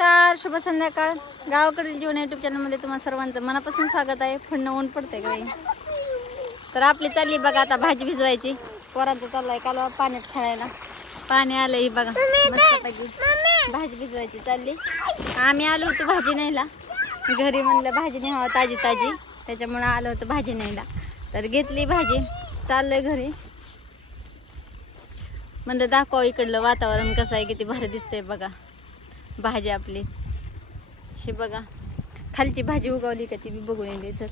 नमस्कार शुभ संध्याकाळ. गावाकडील जीवन युट्यूब चॅनलमध्ये तुम्हाला सर्वांचं मनापासून स्वागत आहे. फंड ऊन पडते काही तर आपली चालली बघा आता भाजी भिजवायची. पोरांचं चाललाय काल पाण्यात खेळायला. पाणी आलं ही बघा मस्तपैकी भाजी भिजवायची चालली. आम्ही आलो होतो भाजी न्यायला. घरी म्हणलं भाजी न्यावं ताजी ताजी. त्याच्यामुळं आलो होतं भाजी न्यायला. तर घेतली भाजी. चाललंय घरी. म्हणलं दाखव इकडलं वातावरण कसं आहे किती भारी दिसतंय बघा. भाजी आपली. हे बघा. खालची भाजी उगवली का ती मी बघून येते चल.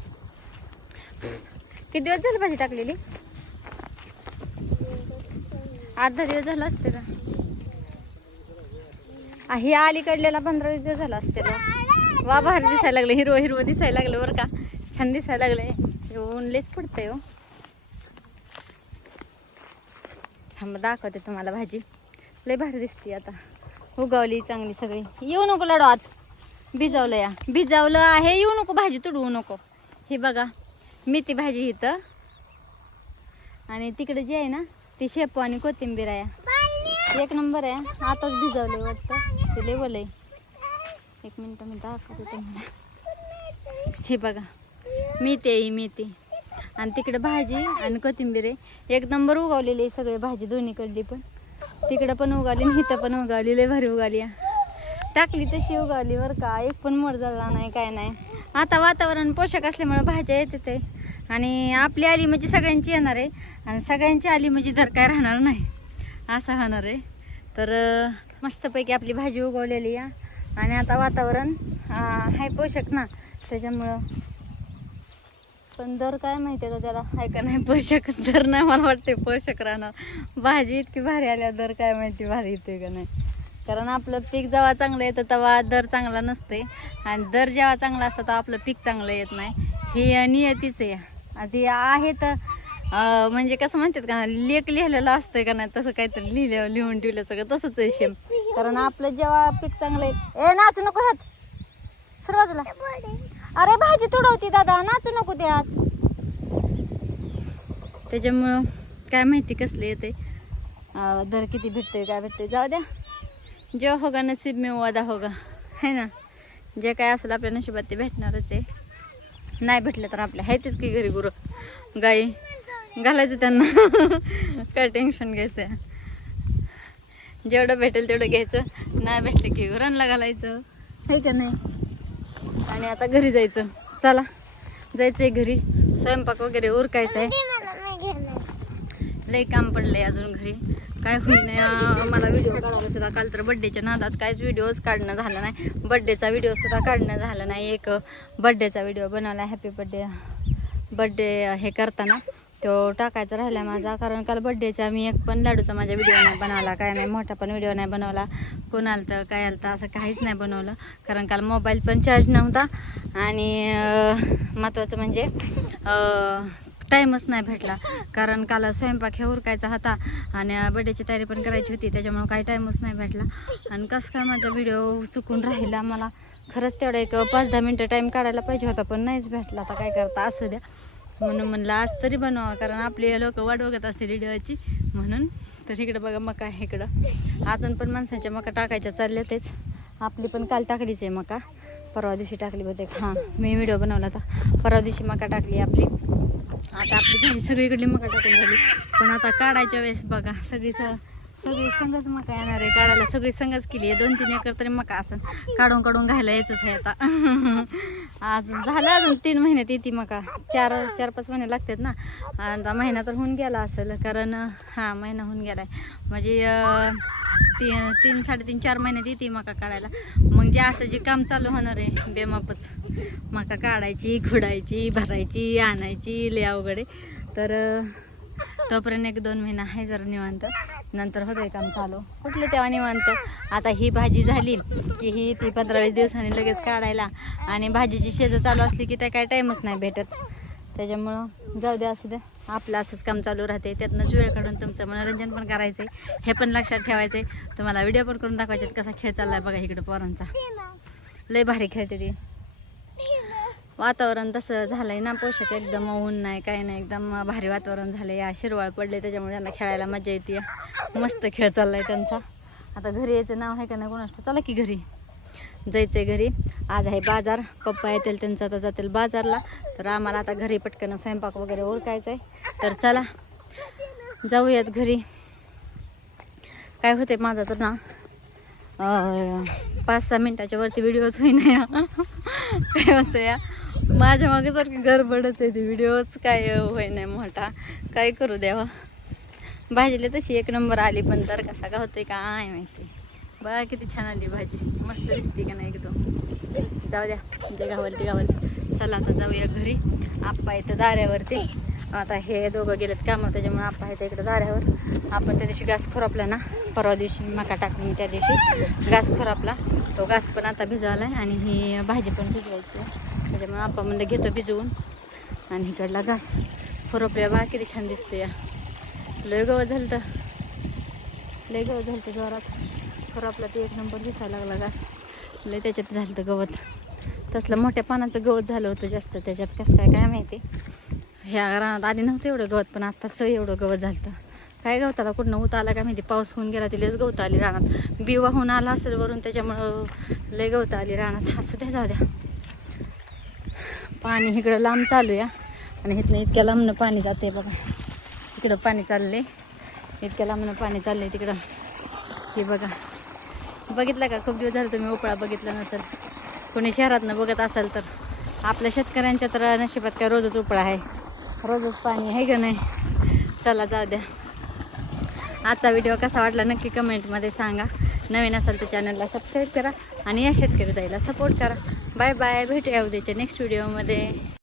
किती दिवस झालं भाजी टाकलेली? अर्धा दिवस झालं असते का हे अलीकडलेला पंधरा दिवस झाला असते ना. वा बाहेर दिसायला लागलं. हिरो हिरवं दिसायला लागलं बरं का. छान दिसायला लागलंय ऊन लेच पडतंय हो. थांब दाखवते तुम्हाला भाजी. लय भारी दिसते आता. उगवली चांगली सगळी. येऊ नको लाडू आत. भिजवलं या. भिजवलं आहे येऊ नको भाजी तुडवू नको. हे बघा मेथी भाजी इथं. आणि तिकडे जे आहे ना ती शेपू आणि कोथिंबीर आहे. एक नंबर आहे. आताच भिजवले वाटतं. ते लेवल आहे एक मिनटं मी दाखवते तुम्हाला. हे बघा. मेथी आहे ही मेथी. आणि तिकडे भाजी आणि कोथिंबीर आहे. एक नंबर उगवलेली आहे सगळे भाजी दोन्हीकडली पण. तिकडं पण उगाली आणि इथं पण उगावली लय भारी उगाली टाकली तशी उगावली बरं का एक पण मोड झाला नाही काय नाही. आता वातावरण पोषक असल्यामुळे भाज्या येते ते. आणि आपली आली म्हणजे सगळ्यांची येणार आहे. आणि सगळ्यांची आली म्हणजे दर काय राहणार नाही. असं होणार आहे. तर मस्तपैकी आपली भाजी उगवलेली आहे आणि आता वातावरण आहे पोषक ना. त्याच्यामुळं पण दर काय माहिती आहे त्याला? आहे का नाही? पोषक दर नाही मला वाटते पोषक राहणार भाजी इतकी भारी आल्या दर काय माहिती भारी येते का नाही. कारण आपलं पीक जेव्हा चांगलं येतं तेव्हा दर चांगला नसते आणि दर जेव्हा चांगला असतं तेव्हा आपलं पीक चांगलं येत नाही. ही नियतीच आहे. आधी आहे तर म्हणजे कसं म्हणतात का लेख लिहिलेलं असतंय का नाही तसं काहीतरी लिहिलं लिहून ठेवलं सगळं तसंच आहे शेम कारण आपलं जेव्हा पीक चांगलं आहे ए नको ह्यात सर अरे भाजी तुडवती दादा नाचू नको त्यात. त्याच्यामुळं काय माहिती कसले येते. दर किती भेटते काय भेटते जाऊ द्या. जे होगा नसीब में वादा होगा. है ना? जे काय असेल आपल्या नशिबात ते भेटणारच आहे. नाही भेटलं तर आपल्या आहेतच की घरी गुरं. गाई घालायचं त्यांना. काय टेन्शन घ्यायचं? जेवढं भेटेल तेवढं घ्यायचं. नाही भेटलं की गुरांना घालायचं. आहे का नाही? आणि आता घरी जायचं. चला. जायचंय घरी. स्वयंपाक वगैरे उरकायचा आहे. लय काम पडलंय अजून घरी. काय होईना मला व्हिडिओ काढायला सुद्धा काल तर बड्डेच्या नादात काहीच व्हिडिओज काढणं झालं नाही. बड्डेचा व्हिडिओ सुद्धा काढणं झालं नाही. एक बड्डेचा व्हिडिओ बनवला. हॅपी बड्डे बड्डे हे करताना. तो टाकायचा राहिला माझा कारण काल बड्डेचा मी एक पण लाडूचा माझ्या व्हिडिओ नाही बनवला काय नाही मोठा पण व्हिडिओ नाही बनवला. कोण आलं तर काय आलतं असं काहीच नाही बनवलं. कारण काल मोबाईल पण चार्ज नव्हता. आणि महत्त्वाचं म्हणजे टाईमच नाही भेटला. कारण काल स्वयंपाक हे उरकायचा होता आणि बड्डेची तयारी पण करायची होती त्याच्यामुळे काही टाईमच नाही भेटला. आणि कसं काय माझा व्हिडिओ चुकून राहिला मला? खरंच तेवढं एक पाच दहा मिनटं टाईम काढायला पाहिजे होता पण नाहीच भेटला. आता काय करता असू द्या. म्हणून म्हणलं आज तरी बनवा कारण आपले लोक वाट बघत असतील व्हिडिओची. म्हणून तर इकडं बघा मका आहे इकडं. अजून पण माणसांच्या मका टाकायच्या चालल्या तेच. आपली पण काल टाकलीच आहे मका. परवा दिवशी टाकली होते. हां मी व्हिडिओ बनवला होता. परवा दिवशी मका टाकली आपली. आता आपली झाली सगळीकडली मका टाकून झाली पण आता काढायच्या वेळेस बघा सगळीचं सगळी संघच मका येणार आहे. काढायला सगळी संघच केली आहे. दोन तीन एकर तरी मका असं काढून काढून घायला यायचंच आहे आता. अजून झालं अजून तीन महिन्यात येते मका. चार चार पाच महिने लागतात ना. आता महिना तर होऊन गेला असेल. कारण हा महिना होऊन गेला आहे म्हणजे तीन तीन साडेतीन चार महिन्यात येते मका काढायला. मग जे असं जे काम चालू होणार आहे बेमापच. मका काढायची खुडायची भरायची आणायची लिया वगैरे तर तोपर्यंत एक दोन महिना आहे जरा निवांत. नंतर होतंय काम चालू. कुठलं तेव्हा निवांत. आता ही भाजी झाली की ही ती पंधरा वीस दिवसांनी लगेच काढायला. आणि भाजीची शेजं चालू असली की त्या काय टाईमच नाही भेटत. त्याच्यामुळं जाऊ द्या असू द्या आपलं असंच काम चालू राहते. त्यातनंच वेळ काढून तुमचं मनोरंजन पण करायचं आहे हे पण लक्षात ठेवायचं आहे तुम्हाला व्हिडिओ पण करून दाखवायचे कसा खेळ चाललाय बघा इकडं पोरांचा. लय भारी खेळते ती. वातावरण तसं झालंय ना पोषक एकदम ऊन नाही काय नाही एकदम भारी वातावरण झालंय. या शिरवाळ पडले त्याच्यामुळे त्यांना खेळायला मजा येते. मस्त खेळ चाललाय त्यांचा. आता घरी यायचं नाव आहे का नाही कोणास चला की घरी. जायचं आहे घरी. आज आहे बाजार. पप्पा येतील त्यांचा आता जातील बाजारला. तर आम्हाला आता घरी पटकन स्वयंपाक वगैरे ओळखायचा आहे तर चला जाऊयात घरी. काय होते माझा तर ना पाच सहा मिनटाच्या वरती व्हिडिओच होईना या. काय होतं या? माझ्या मागे सारखी गडबडच आहे ती व्हिडिओच काय होय नाही मोठा. काय करू द्यावा भाजीला तशी एक नंबर आली पण तर कसा का होतंय काय माहिती. बघा किती छान आली भाजी. मस्त दिसते का नाही एकदम. जाऊ द्या ते गावल ते गावल चला आता जाऊया घरी. आप्पा इथं दाऱ्यावरती. आता हे दोघं गेलेत कामं त्याच्यामुळे आप्पा इथं इकडं दाऱ्यावर. आपण त्या दिवशी घास खराबला ना परवा दिवशी मका टाकून त्या दिवशी घास खरपला तो घास पण आता भिजवला आहे आणि ही भाजी पण भिजवायची आहे. त्याच्यामुळे आपा म्हणलं घेतो भिजवून. आणि इकडला घास. खुरपल्या बा किती छान दिसते या लय गवत झालं तर लय गवत झालं तर जोरात. खरं आपला ते एक नंबर दिसायला लागला घास. लय त्याच्यात झालं तर गवत. तसलं मोठ्या पानाचं गवत झालं होतं जास्त. त्याच्यात कसं काय काय माहिती? ह्या रानात आधी नव्हतं एवढं गवत पण आत्ताच एवढं गवत झालं तर काय गवताला कुठनं उत आला काय माहिती? पाऊस होऊन गेला तिलाच गवत आली रानात. बी वाहून आला असेल वरून त्याच्यामुळं लय गवत आली रानात. असू द्या जाऊ द्या. पाणी इकडं लांब चालू या आणि इथनं इतक्या लांबनं पाणी जाते बघा. इकडं पाणी चालले इतक्या लांबनं पाणी चाललंय तिकडं. हे बघा. बघितलं का? खूप दिवस झाले तुम्ही उपळा बघितला नसेल कोणी शहरातनं बघत असाल तर. आपल्या शेतकऱ्यांच्या तर नशिबात काय रोजच उपळा आहे. रोजच पाणी आहे का नाही? चला जाऊ द्या. आजचा व्हिडिओ कसा वाटला नक्की कमेंटमध्ये सांगा. नवीन असाल तर चॅनलला सबस्क्राईब करा आणि या शेतकरी ताईला सपोर्ट करा. बाय बाय भेटूया उद्याच्या नेक्स्ट व्हिडिओमध्ये